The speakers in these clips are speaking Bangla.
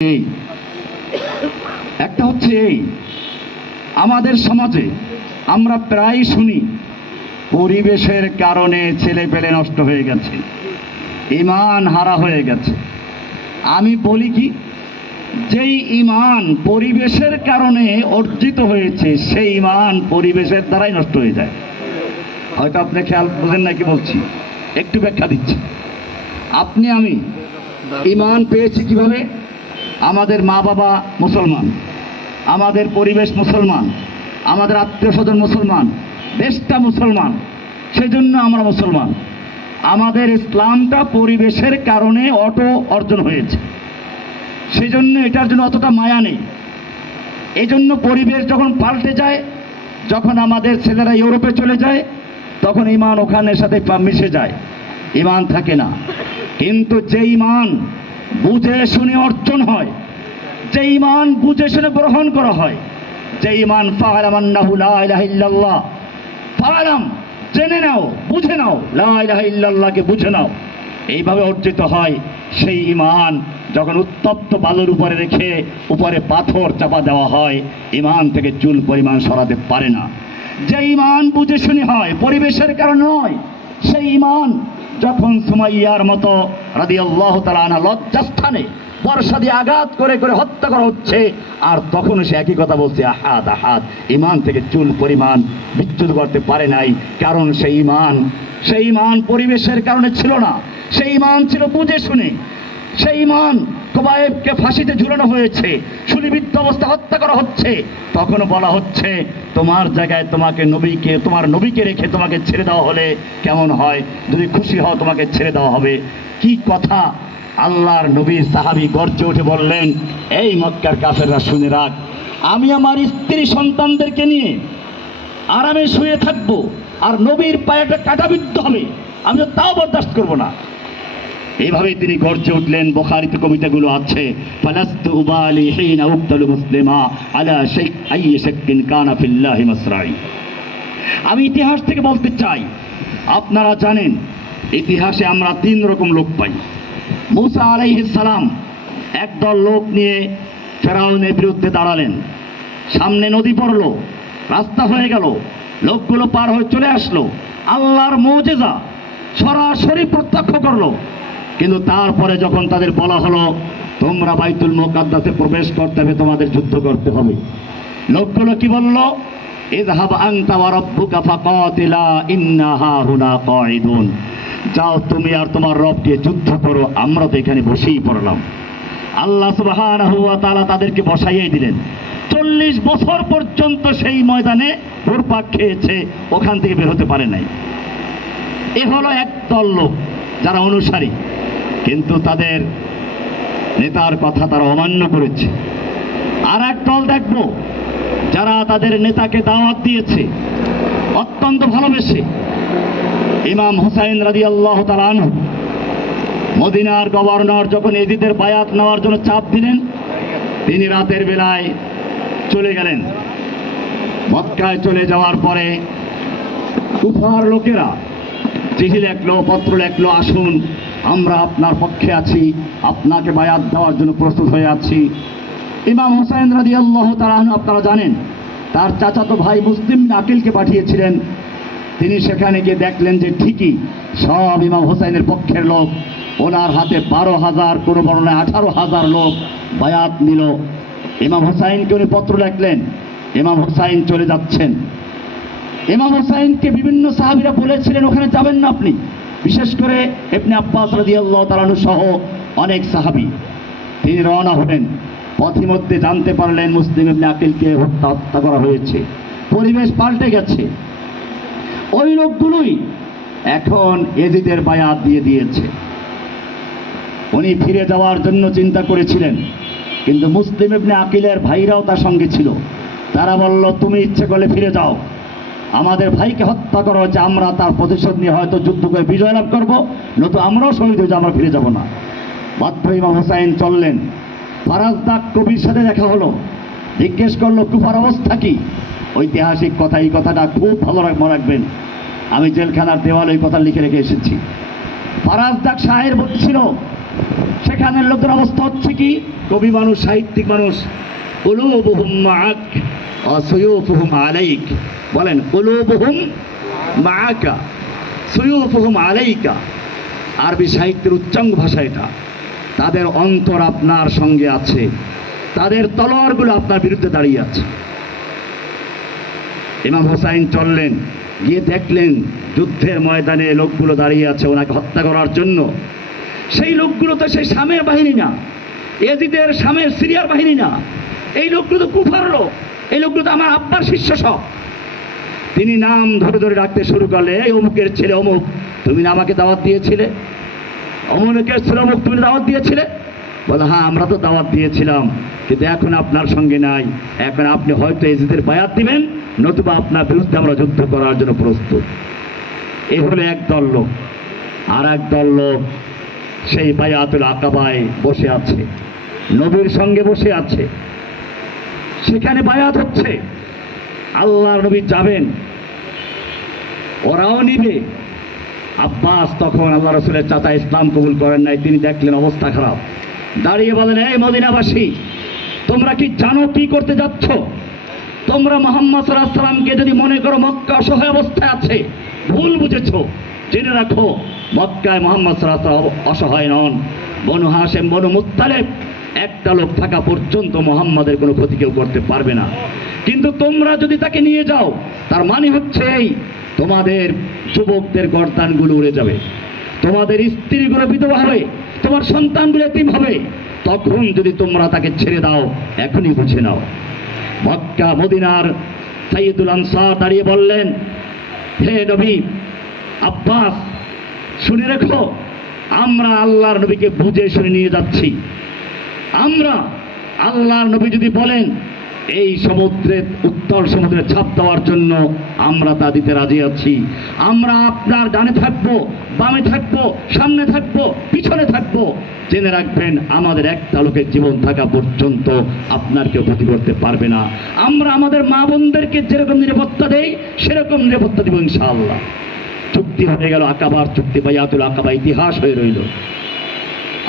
এই একটা হচ্ছে এই আমাদের সমাজে আমরা প্রায় শুনি পরিবেশের কারণে ছেলে পেলে নষ্ট হয়ে গেছে, ঈমান হারা হয়ে গেছে। আমি বলি কি, যেই ঈমান পরিবেশের কারণে অর্জিত হয়েছে সেই ঈমান পরিবেশের দ্বারাই নষ্ট হয়ে যায়। হয়তো আপনি খেয়াল বুঝেন না কি বলছি, একটু ব্যাখ্যা দিচ্ছি। আপনি আমি ঈমান পেয়েছি কিভাবে? আমাদের মা বাবা মুসলমান, আমাদের পরিবেশ মুসলমান, আমাদের আত্মীয় স্বজন মুসলমান, দেশটা মুসলমান, সেজন্য আমরা মুসলমান। আমাদের ইসলামটা পরিবেশের কারণে অর্জন হয়েছে, সেজন্য এটার জন্য অতটা মায়া নেই। এই জন্য পরিবেশ যখন পাল্টে যায়, যখন আমাদের ছেলেরা ইউরোপে চলে যায়, তখন ঈমান ওখানের সাথে মিশে যায়, ঈমান থাকে না। কিন্তু যে ঈমান বুঝে শুনে অর্জন হয়, যে ঈমান বুঝে শুনে গ্রহণ করা হয়, যে ঈমান ফা'লাম আন্নাহু লা ইলাহা ইল্লাল্লাহ, ফা'লাম জেনে নাও, বুঝে নাও, লা ইলাহা ইল্লাল্লাহকে বুঝে নাও, এইভাবে অর্জিত হয়। সেই ঈমান যখন উত্তপ্ত বালুর উপরে রেখে উপরে পাথর চাপা দেওয়া হয়, ঈমান থেকে চুল পরিমাণ সরাতে পারে না। যে ঈমান বুঝে শুনে হয়, পরিবেশের কারণে নয়, সেই ঈমান যখন সুমাইয়ার মতো রাদিয়াল্লাহু তাআলা আনহা লজ্জাস্থানে বর্ষা দিয়ে আঘাত করে করে হত্যা করা হচ্ছে, আর তখন সে একই কথা বলছে, আহাদ আহাদ, ঈমান থেকে চুল পরিমাণ বিচ্যুত করতে পারে নাই। কারণ সেই ঈমান পরিবেশের কারণে ছিল না, সেই ঈমান ছিল বুঝে শুনে। সেই ঈমান কোবায়েবকে ফাঁসিতে ঝুলানো হয়েছে, শুলিবিদ্ধ অবস্থা হত্যা করা হচ্ছে, তখন বলা হচ্ছে তোমার জায়গায় তোমার নবীকে রেখে তোমাকে ছেড়ে দেওয়া হলে কেমন হয়, যদি খুশি হও তোমাকে ছেড়ে দেওয়া হবে। কি কথা! আল্লাহর নবীর সাহাবী গর্জে উঠে বললেন, এই মক্কার কাফেররা শুনে রাখ, আমি আমার স্ত্রী সন্তানদেরকে নিয়ে আরামে শুয়ে থাকবো, আর নবীর পায়ে একটা কাঁটা বিদ্ধ হবে, আমি তাও বরদাস্ত করবো না। এইভাবে তিনি গর্জে উঠলেন। বুখারীতে কবিতাগুলো আছে, ফালাস্তু উবালি হিনা উক্তালু মুসলিমা আলা শাইখ আইয়ি শাক্কিন কানা ফিল্লাহি মাসরাই। আমি ইতিহাস থেকে বলতে চাই, আপনারা জানেন ইতিহাসে আমরা 3 রকম লোক পাই। মূসা আলাইহিস সালাম একদল লোক নিয়ে ফেরাউনের বিরুদ্ধে দাঁড়ালেন, সামনে নদী পড়ল, রাস্তা হয়ে গেল, লোকগুলো পার হয়ে চলে আসলো, আল্লাহর মুজিজা সরাসরি প্রত্যক্ষ করলো। কিন্তু তারপরে যখন তাদের বলা হলো তোমরা বাইতুল মুকাদ্দাসে প্রবেশ করতে হবে, তোমাদের যুদ্ধ করতে হবে, লোকগুলো কি বলল? ইযহাব আনতা ওয়া রাব্বুকা ফাকাতিলা ইন্না হাহুনা কাঈদুন। যাও তুমি আর তোমার রবকে যুদ্ধ করো, আমরা তো এখানে বসেই পড়লাম। আল্লাহ সুবহানাহু ওয়া তাআলা তাদেরকে বসাইয়ে দিলেন। 40 বছর পর্যন্ত সেই ময়দানে ঘুরপাক খেয়েছে, ওখান থেকে বের হতে পারে নাই। এ হলো একদল লোক যারা অনুসারী, কিন্তু তাদের নেতার কথা তারা অমান্য করেছে। আর এক দল দেখব যারা তাদের নেতাকে দাওয়াত দিয়েছে অত্যন্ত ভালোবেসে। ইমাম হুসাইন রাদিয়াল্লাহু তাআলা আনহু মদিনার গভর্নর যখন এজিদের বায়াত নেওয়ার জন্য চাপ দিলেন, তিনি রাতের বেলায় চলে গেলেন। মক্কায় চলে যাওয়ার পরে কুফার লোকেরা চিঠি লেখলো, পত্র লেখলো, আসুন আমরা আপনার পক্ষে আছি, আপনাকে বায়াত দেওয়ার জন্য প্রস্তুত হয়ে আছি। ইমাম হুসাইন রাদিয়াল্লাহু তাআলা আনহু আপনারা জানেন তার চাচাতো ভাই মুসলিম ইবনে আকিলকে পাঠিয়েছিলেন। তিনি সেখানে গিয়ে দেখলেন যে ঠিকই সব ইমাম হুসাইনের পক্ষের লোক, ওনার হাতে 12,000, কোনো বর্ণনায় 18,000 লোক বায়াত নিল। ইমাম হুসাইনকে উনি পত্র লেখলেন, ইমাম হুসাইন চলে যাচ্ছেন। ইমাম হুসাইনকে বিভিন্ন সাহাবীরা বলেছিলেন ওখানে যাবেন না আপনি, বিশেষ করে ইবনে আব্বাস রাদিয়াল্লাহু তাআলা আনহু সহ অনেক সাহাবী। তিনি রওনা হলেন, পথিমধ্যে জানতে পারলেন মুসলিম ইবনে আকিলকে হত্যা করা হয়েছে, পরিবেশ পাল্টে গেছে। ওই লোকগুলোই এখন এজিদের বায়াত দিয়ে দিয়েছে। উনি ফিরে যাওয়ার জন্য চিন্তা করেছিলেন, কিন্তু মুসলিম ইবনে আকিলের ভাইরাও তার সঙ্গে ছিল। তারা বলল, তুমি ইচ্ছে করলে ফিরে যাও, আমাদের ভাইকে হত্যা করা হচ্ছে, আমরা তার প্রতিশোধ নিয়ে হয়তো যুদ্ধ করে বিজয় লাভ করবো, নয়তো আমরাও শহীদ হয়ে যাবো, আমরা ফিরে যাব না। বাধ্য ইমাম হুসাইন চললেন। ফারাজদাক কবির সাথে দেখা হলো, জিজ্ঞেস করলো কুফার অবস্থা কি। ঐতিহাসিক কথা, এই কথাটা খুব ভালো মনে রাখবেন, আমি জেলখানার দেওয়ালে এই কথা লিখে রেখে এসেছি। ফারাজদাক শাহের বলছিল সেখানের লোকদের অবস্থা হচ্ছে কি? কবি মানুষ, সাহিত্যিক মানুষ, কুলুবুহুম মাআক ওয়া সুয়ুফুহুম আলাইক, বলেন কুলুবুহুম মাআকা সুয়ুফুহুম আলাইকা। আরবি সাহিত্যের উচ্চাঙ্গ ভাষা এটা। তাদের অন্তর আপনার সঙ্গে আছে, তাদের তলোয়ারগুলো আপনার বিরুদ্ধে দাঁড়িয়ে আছে। ইমাম হোসাইন চললেন, গিয়ে দেখলেন যুদ্ধের ময়দানে লোকগুলো দাঁড়িয়ে আছে ওনাকে হত্যা করার জন্য। সেই লোকগুলো তো সেই শামের বাহিনী না, এজিদের শামের সিরিয়ার বাহিনী না, এই লোকগুলো তো কুফার লোক, এই লোকগুলো তো আমার আব্বার শিষ্য সব। তিনি নাম ধরে ধরে ডাকতে শুরু করলে, এই অমুকের ছেলে অমুক, তুমি না আমাকে দাওয়াত দিয়েছিলে? অমুকের ছেলে অমুক, তুমি দাওয়াত দিয়েছিলে? বলে হ্যাঁ, আমরা তো দাওয়াত দিয়েছিলাম, কিন্তু এখন আপনার সঙ্গে নাই। এখন আপনি হয়তো এজিদের বায়াত দিবেন, নতুবা আপনার বিরুদ্ধে আমরা যুদ্ধ করার জন্য প্রস্তুত। এই হলো এক দল লোক। আর এক দল লোক সেই বায়াতুল আকাবায় বসে আছে, নবীর সঙ্গে বসে আছে। সেখানে বায়াত হচ্ছে, আল্লাহর নবী যাবেন, ওরাও নিবে। আব্বাস তখন আল্লাহ রসুলের চাচা, ইসলাম কবুল করেন নাই। তিনি দেখলেন অবস্থা খারাপ, দাঁড়িয়ে বলেন, এই মদিনাবাসী, তোমরা কি জানো কি করতে যাচ্ছ? তোমরা মুহাম্মদ সাল্লাল্লাহু আলাইহি ওয়াসাল্লামকে যদি মনে করো মক্কা অসহায় অবস্থায় আছে, ভুল বুঝেছ। জেনে রাখো, মক্কায় মুহাম্মদ সাল্লাল্লাহু আলাইহি ওয়াসাল্লাম অসহায় নন। বনু হাশেম, বনু মুত্তালিব একটা লোক থাকা পর্যন্ত মুহাম্মাদের কোনো ক্ষতি কেউ করতে পারবে না। কিন্তু তোমরা যদি তাকে নিয়ে যাও, তার মানে হচ্ছে এই, তোমাদের যুবকদের গর্দানগুলো উড়ে যাবে, তোমাদের স্ত্রীগুলো বিধবা হবে, তোমার সন্তানগুলো এতিম হবে। তখন যদি তোমরা তাকে ছেড়ে দাও, এখনই বুঝে নাও। মক্কা মদিনার সাইয়্যিদুল আনসার দাঁড়িয়ে বললেন, হে নবী আব্বাস, শুনে রেখো, আমরা আল্লাহর নবীকে বুঝে শুনে নিয়ে যাচ্ছি। আমরা আল্লাহর নবী যদি বলেন এই সমুদ্রের, উত্তর সমুদ্রে ছাপ দেওয়ার জন্য, আমরা তা দিতে রাজি আছি। আমরা আপনার ডানে থাকবো, বামে থাকবো, সামনে থাকবো, পিছনে থাকবো। জেনে রাখবেন, আমাদের একটা লোকের জীবন থাকা পর্যন্ত আপনার কেউ ক্ষতি করতে পারবে না। আমরা আমাদের মা বোনদেরকে যেরকম নিরাপত্তা দেই, সেরকম নিরাপত্তা দিব ইনশাআল্লাহ। চুক্তি হয়ে গেল, আকাবার চুক্তি, বায়াতুল আকাবা ইতিহাস হয়ে রইল।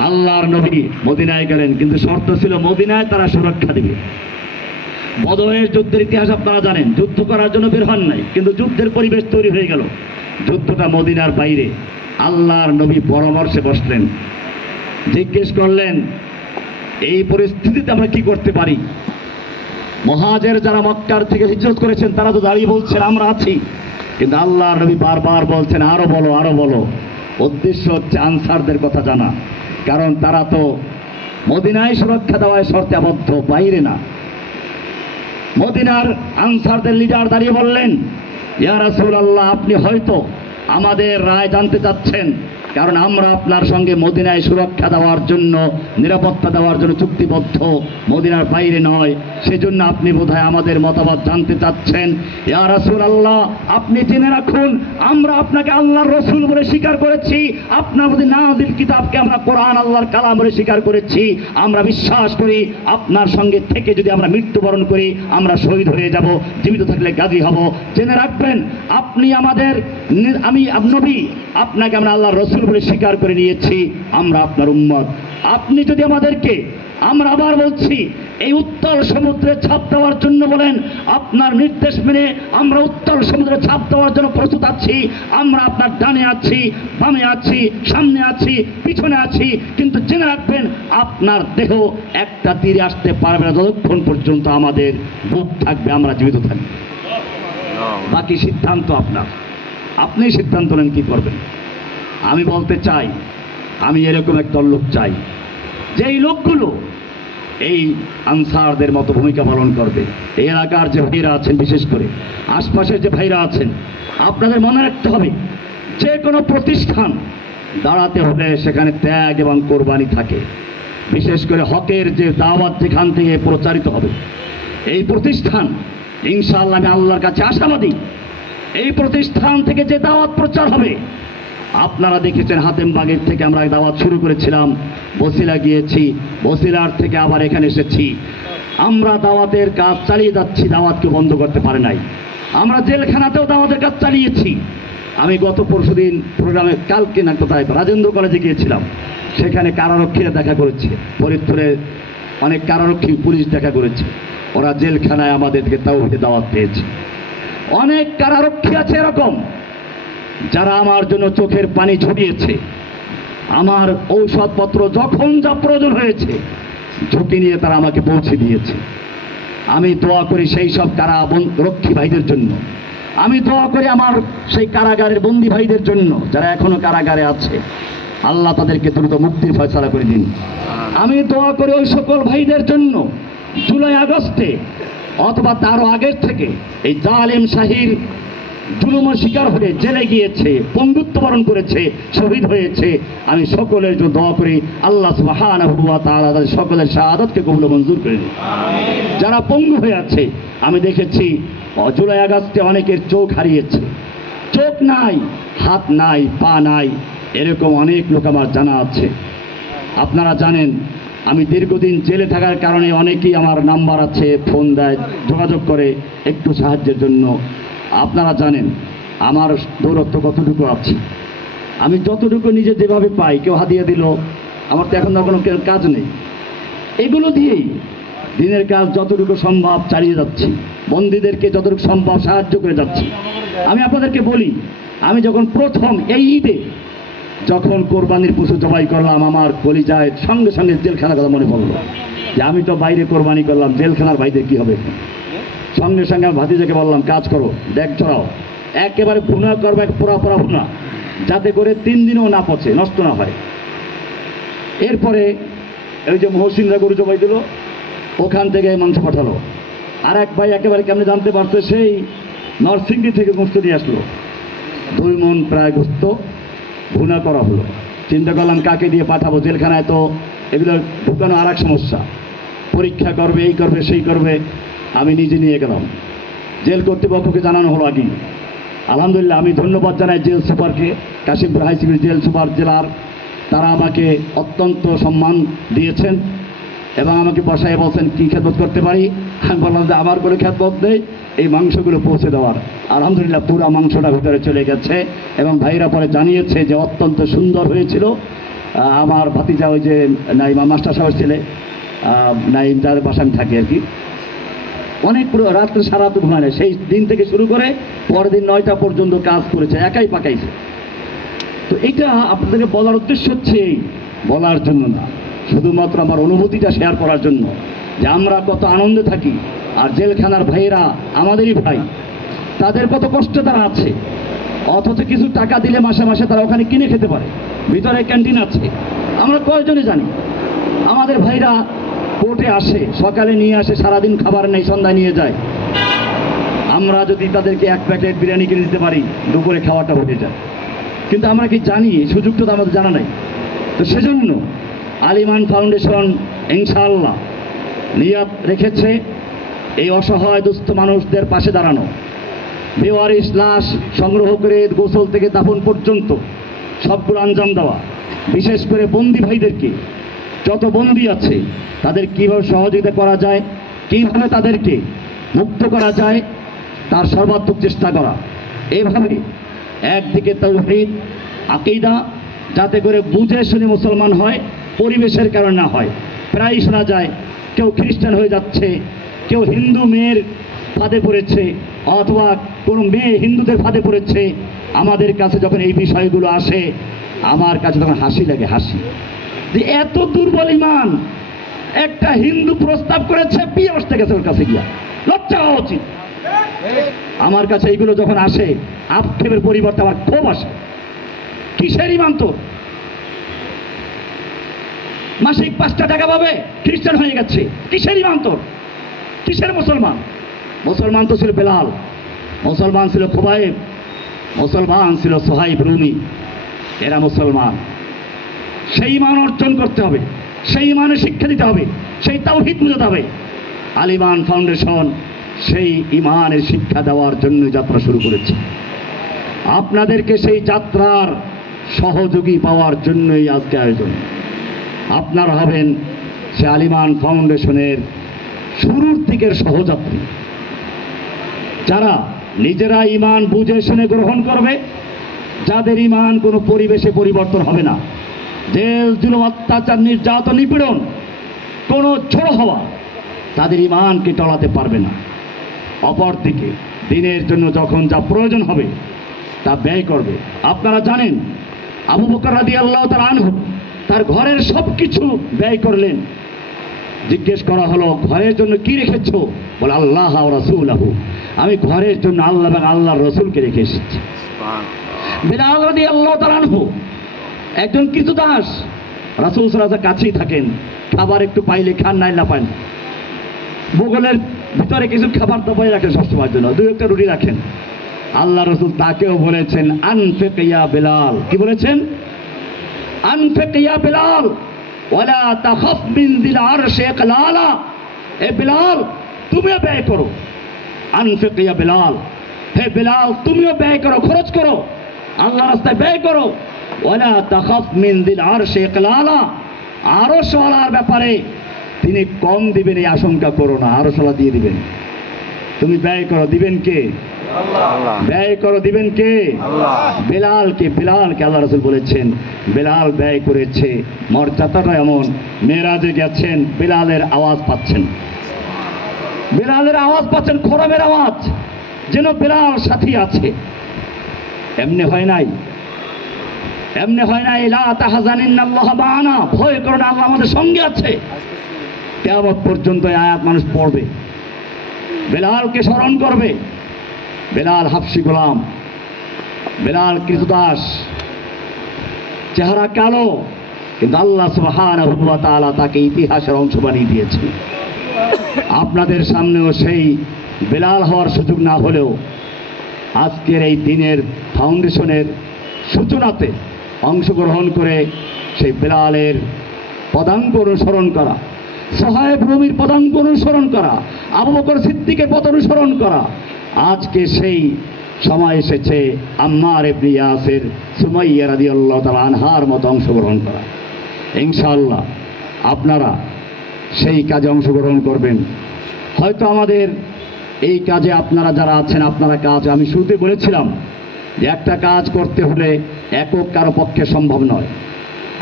আল্লাহর নবী মদিনায় গেলেন, কিন্তু শর্ত ছিল মদিনায় তারা সুরক্ষা দিবে। বদরের যুদ্ধের ইতিহাস আপনারা জানেন, যুদ্ধ করার জন্য বের হন নাই, কিন্তু যুদ্ধের পরিবেশ তৈরি হয়ে গেল। যুদ্ধটা মদিনার বাইরে। আল্লাহর নবী পরামর্শে বসলেন, জিজ্ঞেস করলেন, এই পরিস্থিতিতে আমরা কি করতে পারি? মুহাজির যারা মক্কার থেকে হিজরত করেছেন, তারা তো দাঁড়িয়ে বলছেন আমরা আছি, কিন্তু আল্লাহর নবী বারবার বলছেন আরো বলো, আরো বলো। উদ্দেশ্য হচ্ছে আনসারদের কথা জানা, কারণ তারা তো মদিনায় সুরক্ষা দেওয়ায় শর্তে আবদ্ধ, বাইরে না। মদিনার আনসারদের লিডার দাঁড়িয়ে বললেন, ইয়া রাসূলুল্লাহ, আপনি হয়তো আমাদের রায় জানতে চাচ্ছেন, কারণ আমরা আপনার সঙ্গে মদিনায় সুরক্ষা দেওয়ার জন্য, নিরাপত্তা দেওয়ার জন্য চুক্তিবদ্ধ, মদিনার বাইরে নয়। সেজন্য আপনি বোধহয় আমাদের মতামত জানতে চাচ্ছেন। ইয়া রাসূলুল্লাহ, আপনি জেনে রাখুন, আমরা আপনাকে আল্লাহর রসুল বলে স্বীকার করেছি, আপনার প্রতি নাযিল কিতাবকে আমরা কোরআন আল্লাহর কালাম বলে স্বীকার করেছি। আমরা বিশ্বাস করি আপনার সঙ্গে থেকে যদি আমরা মৃত্যুবরণ করি, আমরা শহীদ হয়ে যাব, জীবিত থাকলে গাজী হব। জেনে রাখবেন, আপনি আমাদের, আমি নবী, আপনাকে আমরা আল্লাহর রসুল বলে স্বীকার করে নিয়েছি, আমরা আপনার উম্মত। আপনি যদি আমাদেরকে, আমরা আবার বলছি, এই উত্তর সমুদ্রে ছাপ দেওয়ার জন্য বলেন, আপনার নির্দেশ মেনে আমরা উত্তর সমুদ্রে ছাপ দেওয়ার জন্য প্রস্তুত আছি। আমরা আপনার ডানে আছি, বামে আছি, সামনে আছি, পিছনে আছি, কিন্তু জেনে রাখবেন, আপনার দেহ একটা তীরে আসতে পারবে না যতক্ষণ পর্যন্ত আমাদের বুক থাকবে, আমরা জীবিত থাকবো। বাকি সিদ্ধান্ত আপনার, আপনি সিদ্ধান্ত নেন কি করবেন। আমি বলতে চাই, আমি এরকম একদল লোক চাই, যেই লোকগুলো এই আনসারদের মতো ভূমিকা পালন করবে। এই এলাকার যে ভাইরা আছেন, বিশেষ করে আশপাশের যে ভাইরা আছেন, আপনাদের মনে রাখতে হবে, যে কোনো প্রতিষ্ঠান দাঁড়াতে হলে সেখানে ত্যাগ এবং কোরবানি থাকে। বিশেষ করে হকের যে দাওয়াত যেখান থেকে প্রচারিত হবে, এই প্রতিষ্ঠান ইনশাআল্লাহ, আমি আল্লাহর কাছে আশাবাদী, এই প্রতিষ্ঠান থেকে যে দাওয়াত প্রচার হবে, আপনারা দেখেছেন হাতেমবাগের থেকে আমরা দাওয়াত শুরু করেছিলাম, বসিলা গিয়েছি, বসিলার থেকে আবার এখানে এসেছি। আমরা দাওয়াতের কাজ চালিয়ে যাচ্ছি, দাওয়াতকে বন্ধ করতে পারে নাই। আমরা জেলখানাতেও দাওয়াতের কাজ চালিয়েছি। আমি গত পরশুদিন প্রোগ্রামে কালকে না কোথায় রাজেন্দ্র কলেজে গিয়েছিলাম, সেখানে কারারক্ষীরা দেখা করেছে, ফরিদপুরে অনেক কারারক্ষী পুলিশ দেখা করেছে, ওরা জেলখানায় আমাদেরকে তাওহীদে দাওয়াত পেয়েছে। অনেক কারারক্ষী আছে এরকম যারা আমার জন্য চোখের পানি ঝরিয়েছে, আমার ঔষধপত্র যখন যা প্রয়োজন হয়েছে ঝুঁকি নিয়ে তারা আমাকে পৌঁছে দিয়েছে। আমি দোয়া করি সেই সব কারারক্ষী ভাইদের জন্য, আমি দোয়া করি আমার সেই কারাগারের বন্দী ভাইদের জন্য যারা এখনো কারাগারে আছে, আল্লাহ তাদেরকে দ্রুত মুক্তির ফয়সালা করে দিন। আমি দোয়া করি ওই সকল ভাইদের জন্য জুলাই আগস্টে অথবা তারও আগের থেকে এই জালেম শাহীর জুলুমের শিকার হয়ে জেলে গিয়েছে, পঙ্গুত্ব বরণ করেছে, শহীদ হয়েছে, আমি সকলের জন্য দোয়া করি আল্লাহ সুবহানাহু ওয়া তাআলা তাদের সকলের শাহাদাতকে কবুল ও মঞ্জুর করে দিন। যারা পঙ্গু হয়ে আছে, আমি দেখেছি জুলাই আগস্টে অনেকের চোখ হারিয়েছে, চোখ নাই, হাত নাই, পা নাই, এরকম অনেক লোক আমার জানা আছে। আপনারা জানেন আমি দীর্ঘদিন জেলে থাকার কারণে অনেকেই আমার নাম্বার আছে, ফোন দেয়, যোগাযোগ করে একটু সাহায্যের জন্য। আপনারা জানেন আমার দৌরত্ব কতটুকু আছে, আমি যতটুকু নিজে যেভাবে পাই, কেউ হাদিয়া দিল, আমার তো এখন কোনো কাজ নেই, এগুলো দিয়েই দিনের কাজ যতটুকু সম্ভব চালিয়ে যাচ্ছি, বন্দীদেরকে যতটুকু সম্ভব সাহায্য করে যাচ্ছি। আমি আপনাদেরকে বলি, আমি যখন প্রথম এই ঈদে যখন কোরবানির পশু জবাই করলাম, আমার কলিজায় সঙ্গে সঙ্গে জেলখানার কথা মনে পড়লো যে আমি তো বাইরে কোরবানি করলাম, জেলখানার ভাইদের কী হবে। সঙ্গে সঙ্গে আমি ভাতিজাকে বললাম, কাজ করো, দেখ চড়াও, একেবারে ভুনা করবে, পোড়া পোড়া ভুনা, যাতে করে 3 দিনও না পচে, নষ্ট না হয়। এরপরে ওই যে মহসিনরা গরু জবাই দিল, ওখান থেকে মাংস পাঠালো। আর এক ভাই একেবারে কেমনি জানতে পারছে, সেই নরসিংদী থেকে গোস্ত নিয়ে আসলো, 2 মণ প্রায় গোস্ত ভুনা করা হলো। চিন্তা করলাম কাকে দিয়ে পাঠাবো, জেলখানায় তো এগুলো ঢুকানো আর এক সমস্যা, পরীক্ষা করবে, এই করবে, সেই করবে। আমি নিজে নিয়ে গেলাম, জেল কর্তৃপক্ষকে জানানো হলো আগেই। আলহামদুলিল্লাহ আমি ধন্যবাদ জানাই জেল সুপারকে, Kashimpur high security jail super jailer, তারা আমাকে অত্যন্ত সম্মান দিয়েছেন এবং আমাকে বসায় বলছেন কী খেদমত করতে পারি। আমি বললাম যে আমার কোনো খেদমত নেই, এই মাংসগুলো পৌঁছে দেওয়ার। আলহামদুলিল্লাহ পুরো মাংসটা ভিতরে চলে গেছে এবং ভাইরা পরে জানিয়েছে যে অত্যন্ত সুন্দর হয়েছিল। আমার ভাতিজা ওই যে নাইমা মাস্টার সাহেবের ছেলে নাইম, যার বাসায় থাকে আর কি, অনেক পুরো রাত্রে সারা রাত ঘুমায় না, সেই দিন থেকে শুরু করে পরের দিন 9টা পর্যন্ত কাজ করেছে, একাই পাকাইছে। তো এইটা আপনাদেরকে বলার উদ্দেশ্য হচ্ছে বলার জন্য না, শুধুমাত্র আমার অনুভূতিটা শেয়ার করার জন্য যে আমরা কত আনন্দে থাকি, আর জেলখানার ভাইয়েরা আমাদেরই ভাই, তাদের কত কষ্ট তারা আছে, অথচ কিছু টাকা দিলে মাসে মাসে তারা ওখানে কিনে খেতে পারে, ভিতরে ক্যান্টিন আছে। আমরা কয়জনে জানি আমাদের ভাইরা কোর্টে আসে, সকালে নিয়ে আসে, সারাদিন খাবার নেই, সন্ধ্যায় নিয়ে যায়। আমরা যদি তাদেরকে 1 প্যাকেট বিরিয়ানি কিনে দিতে পারি, দুপুরে খাওয়াটা হয়ে যায়। কিন্তু আমরা কি জানি, সুযোগটা তো আমাদের জানা নাই। তো সেজন্য আল ঈমান ফাউন্ডেশন ইনশাআল্লাহ নিয়ত রেখেছে এই অসহায় দুস্থ মানুষদের পাশে দাঁড়ানো, বেওয়ারিশ লাশ সংগ্রহ করে গোসল থেকে দাফন পর্যন্ত সবগুলো আঞ্জাম দেওয়া, বিশেষ করে বন্দী ভাইদেরকে, যত বন্দী আছে তাদের কীভাবে সহযোগিতা করা যায়, কীভাবে তাদেরকে মুক্ত করা যায়, তার সর্বাত্মক চেষ্টা করা। এইভাবে একদিকে তাওহীদ আকীদা, যাতে করে বুঝে শুনে মুসলমান হয়, পরিবেশের কারণে না হয়। প্রায় শোনা যায় কেউ খ্রিস্টান হয়ে যাচ্ছে, কেউ হিন্দু মেয়ের ফাঁদে পড়েছে, অথবা কোনো মেয়ে হিন্দুদের ফাঁদে পড়েছে। আমাদের কাছে যখন এই বিষয়গুলো আসে, আমার কাছে তখন হাসি লাগে, হাসি যে এত দুর্বল ঈমান, একটা হিন্দু প্রস্তাব করেছে, বিয়ে বসতে গেছে ওর কাছে গিয়া, লজ্জা হওয়া উচিত। আমার কাছে এইগুলো যখন আসে, আক্ষেপের পরিবর্তে আমার ক্ষোভ আসে। কিসের ঈমান তোর? মাসিক 5টা টাকা পাবে, খ্রিস্টান হয়ে গেছে, কিসের ঈমান তোর? কিসের মুসলমান? মুসলমান তো ছিল বেলাল, মুসলমান ছিল খুবাইব, মুসলমান ছিল সোহাইব রুমি, এরা মুসলমান। সেই ঈমান অর্জন করতে হবে, সেই ঈমানের শিক্ষা দিতে হবে, সেই তাওহীদ বুঝাতে হবে। আল ঈমান ফাউন্ডেশন সেই ঈমানের শিক্ষা দেওয়ার জন্য যাত্রা শুরু করেছে। আপনাদেরকে সেই যাত্রার সহযোগী পাওয়ার জন্যই আজকে আয়োজন। আপনারা হবেন সে আল ঈমান ফাউন্ডেশনের শুরুর দিকের সহযাত্রী, যারা নিজেরা ঈমান বুঝে শুনে গ্রহণ করবে যাদের ঈমান কোনো পরিবেশে পরিবর্তন হবে না, জেল জুলুম অত্যাচার নির্যাতন নিপীড়ন কোনো ঝড়ো হওয়া তাদের ঈমানকে টলাতে পারবে না। অপরদিকে দিনের জন্য যখন যা প্রয়োজন হবে তা ব্যয় করবে। আপনারা জানেন আবু বকর রাদিয়াল্লাহু তাআলা আনহু তার ঘরের সব কিছু ব্যয় করলেন। জিজ্ঞেস করা হলো, ঘরের জন্য কি রেখেছো? বলে, আল্লাহ ওয়া রাসূলহু, আমি ঘরের জন্য আল্লাহ এবং আল্লাহর রাসূলকে রেখে এসেছি। বিলাল রাদিয়াল্লাহু তাআলা আনহু একজন কৃতদাস, রাসূল সাল্লাল্লাহু আলাইহি ওয়াসাল্লামের কাছেই থাকেন, খাবার একটু পাইলে খান, নাই না পান, বগলের ভিতরে কিছু খাবার দাবাই রাখেন সবসময়ের জন্য, দুই একটা রুটি রাখেন। আল্লাহ রাসূল তাকেও বলেছেন আনফিক ইয়া বিলাল, কি বলেছেন? আনফিক ইয়া বিলাল ওয়ালা তাখাফ মিন যিল আরশি ইকলালা, এ বিলাল তুমিও ব্যয় করো। আনফিক ইয়া বিলাল, হে বিলাল তুমিও ব্যয় করো, খরচ করো, আল্লাহর রাস্তায় ব্যয় করো। ওয়ালা তাখাফ মিন যিল আরশি ইকলালা, আরশওয়ালার ব্যাপারে তিনি কম দিবেন এই আশঙ্কা করো না, আরশওয়ালা দিয়ে দিবেন। তুমি ব্যয় করো, দিবেন কে? আল্লাহ। ব্যয় করো, দিবেন কে? আল্লাহ। বেলালকে আল্লাহ রাসূল বলেছেন বেলাল ব্যয় করেছে। মর্যাদাটা এমন, মেরাজে গেছেন, বেলালের আওয়াজ পাচ্ছেন, বেলালের আওয়াজ পাচ্ছেন, খরমের আওয়াজ, যেন বেলাল সাথী আছে। এমনি হয় নাই, এমনি হয় নাই। লা তাহজানিন্নাল্লাহ মা'ানা, ভয় করো না, আল্লাহ আমাদের সঙ্গে আছে। কিয়ামত পর্যন্ত এই আয়াত মানুষ পড়বে, বেলালকে স্মরণ করবে। বেলাল হাবশী গোলাম, বেলাল কৃতদাস, চেহারা কালো, কিন্তু আল্লাহ সুবহানাহু ওয়া তাআলা তাকে ইতিহাসের অংশ বানিয়ে দিয়েছে। আপনাদের সামনেও সেই বেলাল হওয়ার সুযোগ না হলেও আজকের এই দিনের ফাউন্ডেশনের সূচনাতে অংশগ্রহণ করে সেই বেলালের পদাঙ্ক অনুসরণ করা, সোহায়েব রুমির পদাঙ্ক অনুসরণ করা, আবু বকর সিদ্দিকের পথ অনুসরণ করা, আজকে সেই সময় এসেছে আম্মার ইবনে ইয়াসির, সুমাইয়া রাদিয়াল্লাহু তাআলা আনহার মতো অংশগ্রহণ করা। ইনশাআল্লাহ আপনারা সেই কাজে অংশগ্রহণ করবেন। হয়তো আমাদের এই কাজে আপনারা যারা আছেন, আপনারা কাজ, আমি শুরুতে বলেছিলাম যে একটা কাজ করতে হলে একক কারো পক্ষে সম্ভব নয়।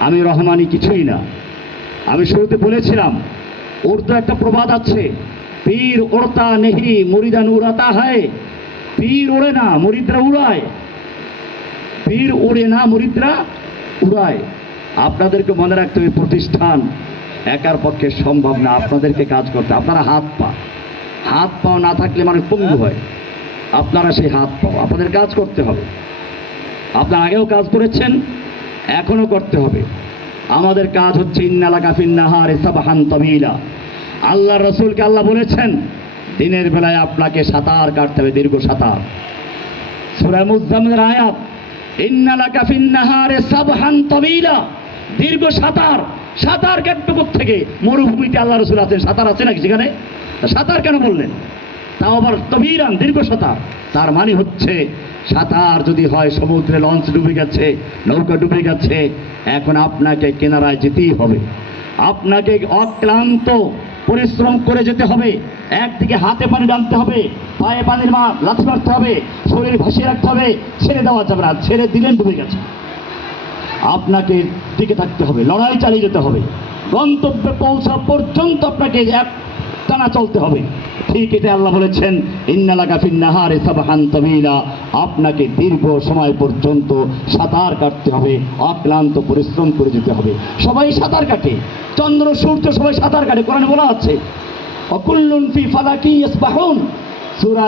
আমি রহমানি কিছুই না। আমি শুরুতে বলেছিলাম উর্দু একটা প্রবাদ আছে, পীর ওড়তা নেহি মুরিদান উড়াতা হয়। পীর ওড়ে না, মুরিদরা উড়ায়। পীর ওড়ে না, মুরিদরা উড়ায়। আপনাদেরকে মনে রাখতে হবে প্রতিষ্ঠান একার পক্ষে সম্ভব না, আপনাদেরকে কাজ করতে। আপনারা হাত পাও না থাকলে মানুষ পঙ্গু হয়। আপনারা সেই হাত পাও, আপনাদের কাজ করতে হবে। আপনারা আগেও কাজ করেছেন, এখনো করতে হবে। আমাদের কাজ হচ্ছে ইন্নালাকা ফিন্নাহারে সাবহান তাবিলা। আল্লাহ রাসূলকে আল্লাহ বলেছেন দিনের বেলায় আপনাকে সাঁতার কাটতে হবে, দীর্ঘ সাঁতার। সূরা মুজাম্মিলের আয়াত, ইন্নালাকা ফিন্নাহারে সাবহান তাবিলা, দীর্ঘ সাঁতার। সাঁতার কাটতে থেকে মরুভূমিতে আল্লাহ রাসূল আছেন, সাঁতার আছে নাকি সেখানে? সাঁতার কেন বললেন? তাও আবার তবিরান, দীর্ঘ সাঁতার। তার মানে হচ্ছে সাঁতার যদি হয়, সমুদ্রে লঞ্চ ডুবে গেছে, নৌকা ডুবে গেছে, এখন আপনাকে কিনারায় যেতেই হবে। আপনাকে অক্লান্ত পরিশ্রম করে যেতে হবে। একদিকে হাতে পানি টানতে হবে, পায়ে পানির লাথি মারতে হবে, শরীর ভাসিয়ে রাখতে হবে, ছেড়ে দেওয়া যাবে না। ছেড়ে দিলেন ডুবে গেছে। আপনাকে টিকে থাকতে হবে, লড়াই চালিয়ে যেতে হবে, গন্তব্যে পৌঁছা পর্যন্ত আপনাকে এক টানা চলতে হবে। ঠিক এটা আল্লাহ বলেছেন ইন্নালাকা ফিন্নাহারে সাবহান তাবিলা, আপনাকে দীর্ঘ সময় পর্যন্ত সাঁতার কাটতে হবে, অক্লান্ত পরিশ্রম করে যেতে হবে। সবাই সাঁতার কাটে, চন্দ্র সূর্য সবাই সাঁতার কাটে, কোরআনে বলা আছে অকুল্লুন ফি ফালাকি ইয়াসবাহুন। সূরা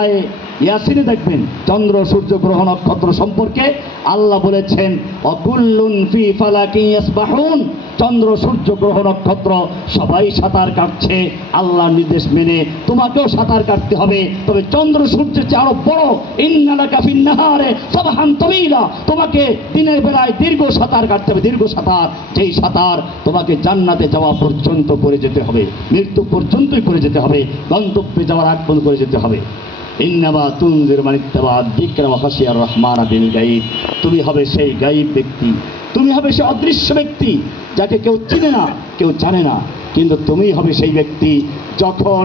ইয়াসিনে দেখবেন চন্দ্র সূর্য গ্রহ নক্ষত্র সম্পর্কে আল্লাহ বলেছেন অকুল্লুন ফি ফালাকি ইয়াসবাহুন। চন্দ্র সূর্য গ্রহ নক্ষত্র সবাই সাঁতার কাটছে আল্লাহর নির্দেশ মেনে, তোমাকেও সাঁতার কাটতে হবে। তবে চন্দ্র সূর্যের চেয়ে আরো বড়, ইন্নালাকা ফিন্নাহারে সাবহান তাবিলা, তোমাকে দিনের বেলায় দীর্ঘ সাঁতার কাটতে হবে, দীর্ঘ সাঁতার। যেই সাঁতার তোমাকে জান্নাতে যাওয়া পর্যন্ত করে যেতে হবে, মৃত্যু পর্যন্তই করে যেতে হবে, গন্তব্যে যাওয়ার আগ পর্যন্ত করে যেতে হবে। ইন্নামা তুনজির মান ইত্তাবা যিকরা ওয়া খাশিয়ার রহমান বিল গায়ব। তুমি হবে সেই গায়ব ব্যক্তি, তুমি হবে সেই অদৃশ্য ব্যক্তি যাকে কেউ চিনে না, কেউ জানে না, কিন্তু তুমি হবে সেই ব্যক্তি যখন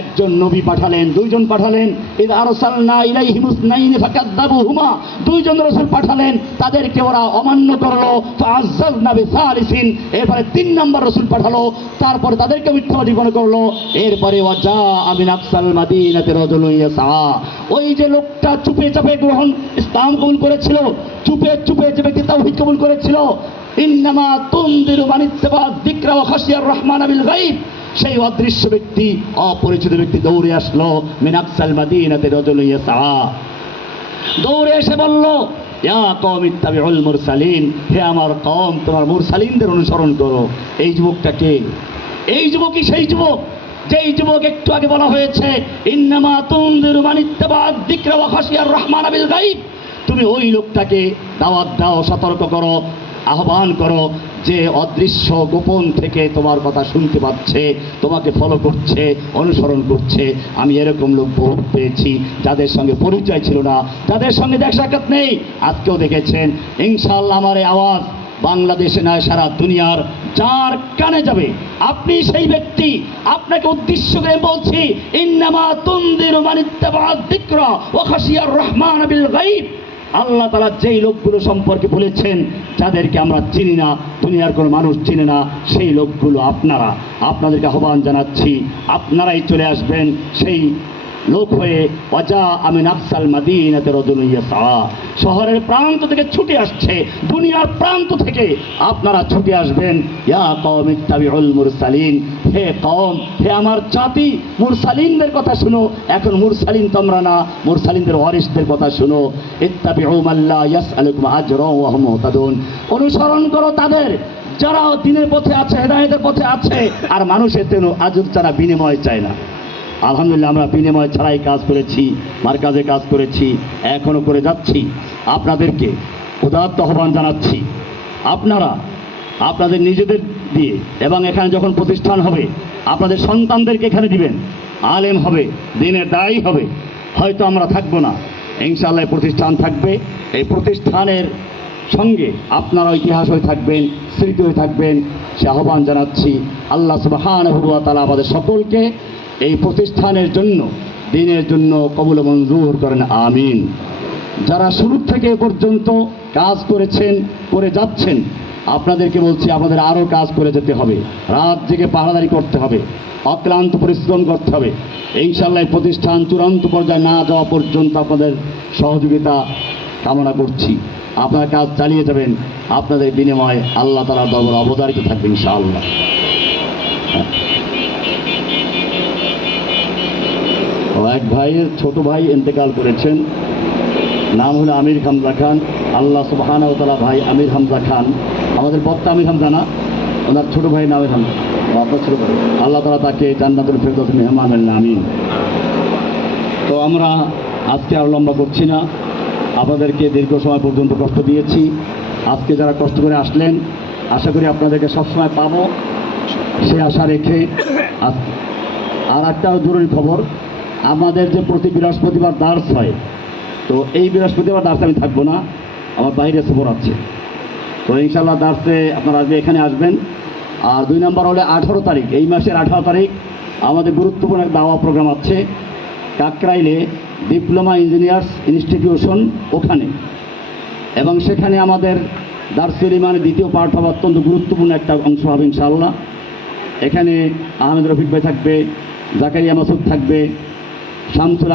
একজন নবী পাঠালেন, দুইজন পাঠালেন, ইযা আরসালনা ইলাইহিম ইসনাইনি ফাকাযযাবুহুমা, দুইজন রাসূল পাঠালেন, তাদেরকে ওরা অমান্য করলো, ফাআযাযনা বিসালিসিন, এরপরে তিন নম্বর রাসূল পাঠালো, তারপরে তাদেরকে মিথ্যাবাদী মনে করলো। এরপরে ওয়াজা মিন আকসাল মাদিনাতি রাজুলুন ইয়াসআ, ওই যে লোকটা চুপে চাপে গ্রহণ ইসলাম কবুল করেছিল, চুপে চুপে যে ব্যক্তি তাওহীদ কবুল করেছিল, ইন্নামা তুনদিরু মান ইত্তাবা যিকরা ওয়া খাশিয়ার রহমান বিল গায়ব, সেই অদৃশ্য ব্যক্তি, অপরিচিত ব্যক্তি দৌড়ে আসলো, মিন আকসাল মাদিনাতি রাজুলুন ইয়াসআ, দৌড়ে এসে বলল, ইয়া কওমি ইত্তাবিউল মুরসালিন, হে আমার কওম, তোমার মুরসালিনদের অনুসরণ করো। এই যুবকটাকে, এই যুবকই সেই যুবক যেই যুবক একটু আগে বলা হয়েছে, ইন্নামা তুনদিরু মান ইত্তাবা যিকরা ওয়া খাশিয়ার রহমান বিল গায়ব, তুমি ওই লোকটাকে দাওয়াত দাও, সতর্ক করো, আহ্বান করো, যে অদৃশ্য গোপন থেকে তোমার কথা শুনতে পাচ্ছে, তোমাকে ফলো করছে, অনুসরণ করছে। আমি এরকম লোক বহুত পেয়েছি যাদের সঙ্গে পরিচয় ছিল না, যাদের সঙ্গে দেখা সাক্ষাৎ নেই, আজকেও দেখেছেন। ইনশাআল্লাহ আমার এই আওয়াজ বাংলাদেশে নয়, সারা দুনিয়ার যার কানে যাবে, আপনি সেই ব্যক্তি। আপনাকে উদ্দেশ্য করে বলছি, ইন্নামা তুনদিরু মান ইত্তাবা যিকরা ওয়া খাশিয়ার রহমান বিল গায়ব, আল্লাহ তাআলা যেই লোকগুলো সম্পর্কে বলেছেন, যাদেরকে আমরা চিনি না, দুনিয়ার কোনো মানুষ চিনে না, সেই লোকগুলো আপনারা। আপনাদেরকে আহ্বান জানাচ্ছি, আপনারাই চলে আসবেন সেই লোক হয়ে। ওয়াজা মিন আকসাল মাদিনাতি রাজুলুন ইয়াসআ, শহরের প্রান্ত থেকে ছুটে আসছে, দুনিয়ার প্রান্ত থেকে আপনারা ছুটে আসবেন। ইয়া কওমি ইত্তাবিউল মুরসালিন, হে কওম, হে আমার জাতি, মুরসালিনদের কথা শুনো। এখন মুরসালিন তোমরা না, মুরসালিনদের ওয়ারিসদের কথা শুনো। ইত্তাবিউ মান লা ইয়াসআলুকুম আজরা ওয়া হুম মুহতাদুন, অনুসরণ করো তাদের যারা দ্বীনের পথে আছে, হেদায়েতের পথে আছে, আর মানুষের জন্য আজব যারা বিনিময় চায় না। আলহামদুলিল্লাহ আমরা বিনিময় ছাড়াই কাজ করেছি, মার্কাজে কাজ করেছি, এখনো করে যাচ্ছি। আপনাদেরকে উদাত্ত আহ্বান জানাচ্ছি, আপনারা আপনাদের নিজেদের দিয়ে, এবং এখানে যখন প্রতিষ্ঠান হবে আপনাদের সন্তানদেরকে এখানে দিবেন, আলেম হবে, দ্বীনের দায়ী হবে। হয়তো আমরা থাকবো না, ইনশাআল্লাহ প্রতিষ্ঠান থাকবে। এই প্রতিষ্ঠানের সঙ্গে আপনারা ইতিহাস হয়ে থাকবেন, স্মৃতি হয়ে থাকবেন, সে আহ্বান জানাচ্ছি। আল্লাহ সুবহানাহু ওয়া তাআলা আমাদের সকলকে এই প্রতিষ্ঠানের জন্য, দ্বীনের জন্য কবুল ও মঞ্জুর করেন, আমিন। যারা শুরু থেকে এ পর্যন্ত কাজ করেছেন, করে যাচ্ছেন, আপনাদেরকে বলছি আপনাদের আরও কাজ করে যেতে হবে, রাত জেগে পাহারাদারি করতে হবে, অক্লান্ত পরিশ্রম করতে হবে। ইনশাআল্লাহ প্রতিষ্ঠান চূড়ান্ত পর্যায়ে না যাওয়া পর্যন্ত আপনাদের সহযোগিতা কামনা করছি। আপনারা কাজ চালিয়ে যাবেন, আপনাদের বিনিময়ে আল্লাহ তাআলার দরবারে অবধারিত থাকবে ইনশাআল্লাহ। এক ভাইয়ের ছোট ভাই ইন্তেকাল করেছেন, নাম হলো আমির হামজা খান। আল্লাহ সুবহানাহু ওয়া তাআলা ভাই আমির হামজা খান, আমাদের বক্তা আমির হামজা না, ওনার ছোট ভাই নামের হামজা, আপনার ছোট ভাই, আল্লাহ তাআলা তাকে জান্নাতুল ফেরদৌসে মেহমান হলেন, আমিন। তো আমরা আজকে আর লম্বা করছি না, আপনাদেরকে দীর্ঘ সময় পর্যন্ত কষ্ট দিয়েছি। আজকে যারা কষ্ট করে আসলেন, আশা করি আপনাদেরকে সবসময় পাবো, সে আশা রেখে আর একটা জরুরি খবর, আমাদের যে প্রতি বৃহস্পতিবার দার্স হয়, তো এই বৃহস্পতিবার দার্সে আমি থাকবো না, আমার বাইরে সফর আছে। তো ইনশাআল্লাহ দার্সে আপনারা আজকে এখানে আসবেন। আর 2 নম্বর হলে 18 তারিখ, এই মাসের 18 তারিখ আমাদের গুরুত্বপূর্ণ এক দাওয়া প্রোগ্রাম আছে কাকরাইলে, ডিপ্লোমা ইঞ্জিনিয়ার্স ইনস্টিটিউশন ওখানে, এবং সেখানে আমাদের দারসুল ইমানের দ্বিতীয় পাঠ হবে, অত্যন্ত গুরুত্বপূর্ণ একটা অংশ হবে ইনশাআল্লাহ। এখানে আহমেদ রফিক ভাই থাকবে, জাকারিয়া মাসুদ থাকবে, শামসুল